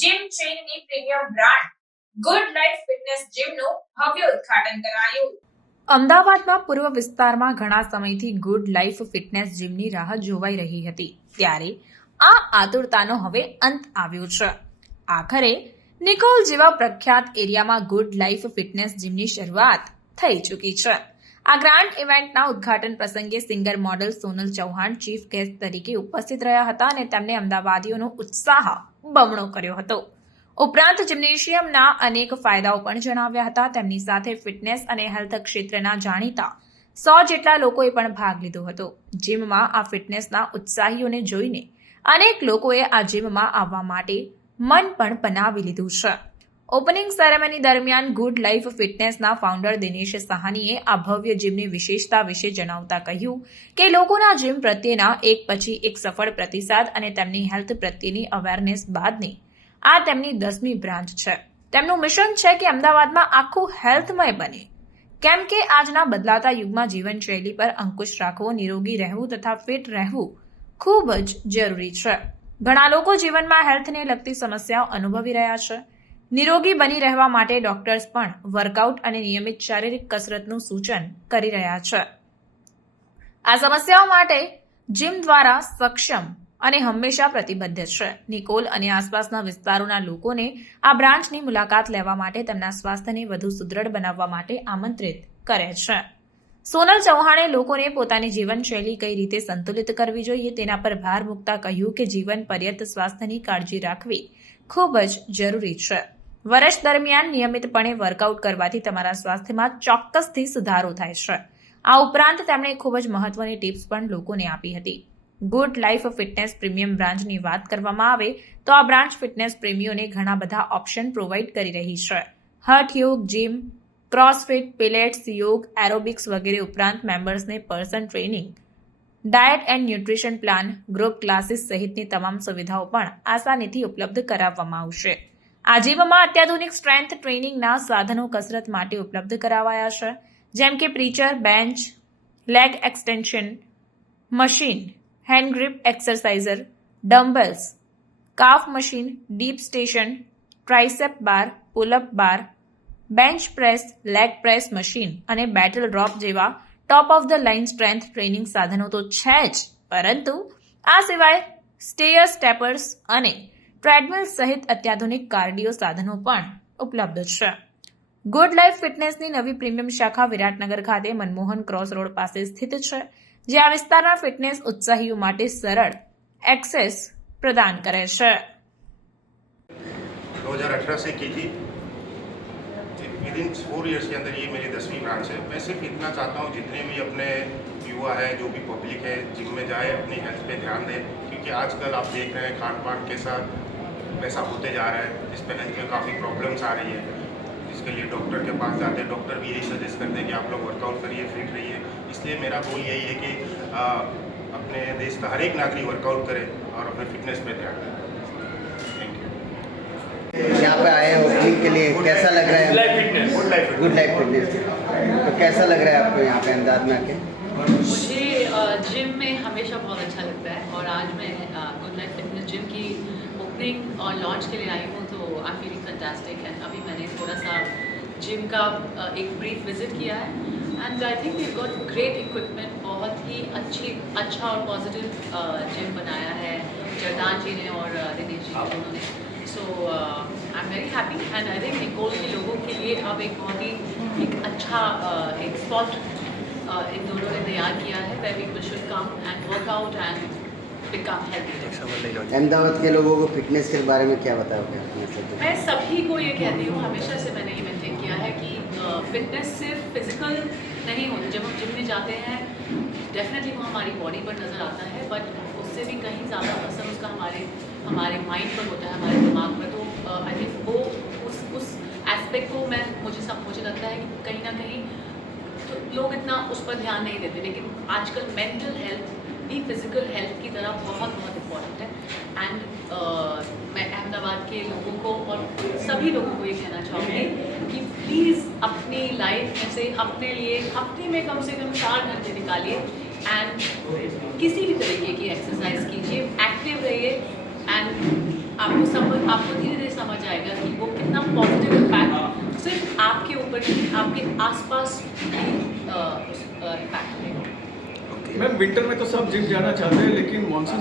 Gym ચેઇનની premium brand Good Life Fitness જીમનું ભવ્ય ઉદ્ઘાટન કરાયું. અમદાવાદમાં પૂર્વ વિસ્તારમાં ઘણા સમયથી ગુડ લાઈફ ફિટનેસ જીમની રાહ જોવાઈ રહી હતી, ત્યારે આ આતુરતાનો હવે અંત આવ્યો છે. આખરે નિકોલ જેવા પ્રખ્યાત એરિયામાં ગુડ લાઈફ ફિટનેસ જીમની શરૂઆત થઈ ચૂકી છે. આ ગ્રાન્ડ ઇવેન્ટના ઉદ્ઘાટન પ્રસંગે singer model Sonal Chauhan chief guest તરીકે ઉપસ્થિત રહ્યા હતા અને તેમણે અમદાવાદીઓનો ઉત્સાહ બમણો કર્યો હતો. ઉપરાંત જિમ્નેશિયમના અનેક ફાયદાઓ પણ જણાવ્યા હતા. તેમની સાથે ફિટનેસ અને હેલ્થ ક્ષેત્રના જાણીતા 100 જેટલા લોકોએ પણ ભાગ લીધો હતો. જીમમાં આ ફિટનેસના ઉત્સાહીઓને જોઈને અનેક લોકોએ આ જીમમાં આવવા માટે મન પણ બનાવી લીધું છે. ઓપનિંગ સેરેમની દરમિયાન ગુડ લાઈફ ફિટનેસના ફાઉન્ડર દિનેશ સાહાનીએ આ ભવ્ય જીમની વિશેષતા વિશે જણાવતા કહ્યું કે લોકોના જીમ પ્રત્યેના એક પછી એક સફળ પ્રતિસાદ અને તેમની હેલ્થ પ્રત્યેની અવેરનેસ બાદની આ તેમની 10મી બ્રાન્ચ છે. તેમનું મિશન છે કે અમદાવાદમાં આખું હેલ્થમય બને, કેમ કે આજના બદલાતા યુગમાં જીવનશૈલી પર અંકુશ રાખવો, નિરોગી રહેવું તથા ફિટ રહેવું ખૂબ જ જરૂરી છે. ઘણા લોકો જીવનમાં હેલ્થને લગતી સમસ્યાઓ અનુભવી રહ્યા છે. નિરોગી બની રહેવા માટે ડોક્ટર્સ પણ વર્કઆઉટ અને નિયમિત શારીરિક કસરતનું સૂચન કરી રહ્યા છે. આ સમસ્યાઓ માટે જીમ દ્વારા સક્ષમ અને હંમેશા પ્રતિબદ્ધ છે. નિકોલ અને આસપાસના વિસ્તારોના લોકોને આ બ્રાન્ચની મુલાકાત લેવા માટે તેમના સ્વાસ્થ્યને વધુ સુદૃઢ બનાવવા માટે આમંત્રિત કરે છે. સોનલ ચૌહાણે લોકોને પોતાની જીવનશૈલી કઈ રીતે સંતુલિત કરવી જોઈએ તેના પર ભાર મૂકતા કહ્યું કે જીવન પર્યંત સ્વાસ્થ્યની કાળજી રાખવી ખૂબ જ જરૂરી છે. વર્ષ દરમિયાન નિયમિતપણે વર્કઆઉટ કરવાથી તમારા સ્વાસ્થ્યમાં ચોક્કસથી સુધારો થાય છે. આ ઉપરાંત તેમણે ખૂબ જ મહત્વની ટિપ્સ પણ લોકોને આપી હતી. ગુડ લાઈફ ફિટનેસ પ્રીમિયમ બ્રાન્ચની વાત કરવામાં આવે તો આ બ્રાન્ચ ફિટનેસ પ્રેમીઓને ઘણા બધા ઓપ્શન પ્રોવાઈડ કરી રહી છે. હઠ યોગ, જીમ, ક્રોસફિટ, પિલેટ્સ, યોગ, એરોબિક્સ વગેરે ઉપરાંત મેમ્બર્સને personal training, diet and nutrition plan, group classes સહિતની તમામ સુવિધાઓ પણ આસાનીથી ઉપલબ્ધ કરાવવામાં આવશે. આ જીમમાં અત્યાધુનિક સ્ટ્રેન્થ ટ્રેનિંગના સાધનો કસરત માટે ઉપલબ્ધ કરાવાયા છે, જેમ કે preacher, bench, leg extension machine, hand grip exerciser, dumbbells, calf machine, dip station, tricep bar, pullup bar, bench press, leg press machine અને બેટલ ડ્રોપ જેવા top of the line strength training સાધનો તો છે જ, પરંતુ આ સિવાય સ્ટેયર સ્ટેપર્સ અને ટ્રેડમિલ સહિત અત્યાધુનિક કાર્ડિયો સાધનો પણ ઉપલબ્ધ છે. ગુડ લાઈફ ફિટનેસની નવી પ્રીમિયમ શાખા વિરાટનગર ખાતે મનમોહન ક્રોસ રોડ પાસે સ્થિત છે, જે આ વિસ્તારના ફિટનેસ ઉત્સાહીઓ માટે સરળ एक्सेस प्रदान करे છે. 2018 से की थी. विद इन 4 ईयर्स के अंदर ये मेरी 10वीं ब्रांच है. मैं सिर्फ इतना चाहता हूँ जितने भी अपने युवा है, जो भी पब्लिक है, जिम में जाए, अपनी हेल्थ पे ध्यान दें, क्योंकि आजकल आप देख रहे हैं खान पान कैसा वैसा होते जा रहा है, जिस पे हेल्थ में काफ़ी प्रॉब्लम्स आ रही है. इसके लिए डॉक्टर के पास जाते हैं, डॉक्टर भी यही सजेस्ट करते हैं कि आप लोग वर्कआउट करिए, फिट रहिए. इसलिए मेरा गोल यही है कि अपने देश का हर एक नागरिक वर्कआउट करे और अपने फिटनेस पे ध्यान दें. यहाँ पे आए ओपनिंग के लिए, कैसा लग रहा है? Good life fitness. तो कैसा लग रहा है आपको यहाँ पे अहमदाबाद में आके? मुझे जिम में हमेशा बहुत अच्छा लगता है और आज मैं गुड लाइफ फिटनेस जिम की ओपनिंग और लॉन्च के लिए आई हूँ, तो I am feeling fantastic. And अभी मैंने थोड़ा सा जिम का एक ब्रीफ विजिट किया है and I think we got great equipment. बहुत ही अच्छा और पॉजिटिव जिम बनाया है जरदान जी ने और दिनेश जी ने, उन्होंने. So I am very happy and I think Nikol के लोगों के लिए अब एक बहुत ही एक अच्छा एक स्पॉट इन दोनों ने तैयार किया है where people should come and work out and become healthy. Ahmedabad के लोगों को फिटनेस के बारे में क्या बताओगे? मैं सभी को ये कहती हूँ, हमेशा से मैंने ये मेंटेन किया है कि फिटनेस सिर्फ फिजिकल नहीं होती. जब हम जिम में जाते हैं डेफिनेटली वो हमारी बॉडी पर नज़र आता है, बट उससे भी कहीं ज़्यादा असर उसका हमारे माइंड पर होता है, हमारे दिमाग पर. तो आई थिंक वो उस एस्पेक्ट को मुझे लगता है कि कहीं ना कहीं तो लोग इतना उस पर ध्यान नहीं देते, लेकिन आजकल मेंटल हेल्थ भी फिजिकल हेल्थ की तरह बहुत बहुत इम्पॉर्टेंट है. एंड मैं अहमदाबाद के लोगों को और सभी लोगों को ये कहना चाहूँगी कि प्लीज़ अपनी लाइफ में से अपने लिए हफ्ते में कम से कम 4 घंटे निकालिए एंड किसी भी तरीके की एक्सरसाइज कीजिए, एक्टिव रहिए एंड आपको धीरे धीरे समझ आएगा कि वो कितना पॉजिटिव इम्पैक्ट सिर्फ आपके ऊपर नहीं, आपके आसपास इम्पैक्ट करेगा। मैम विंटर में तो सब जिम जाना चाहते हैं, लेकिन मानसून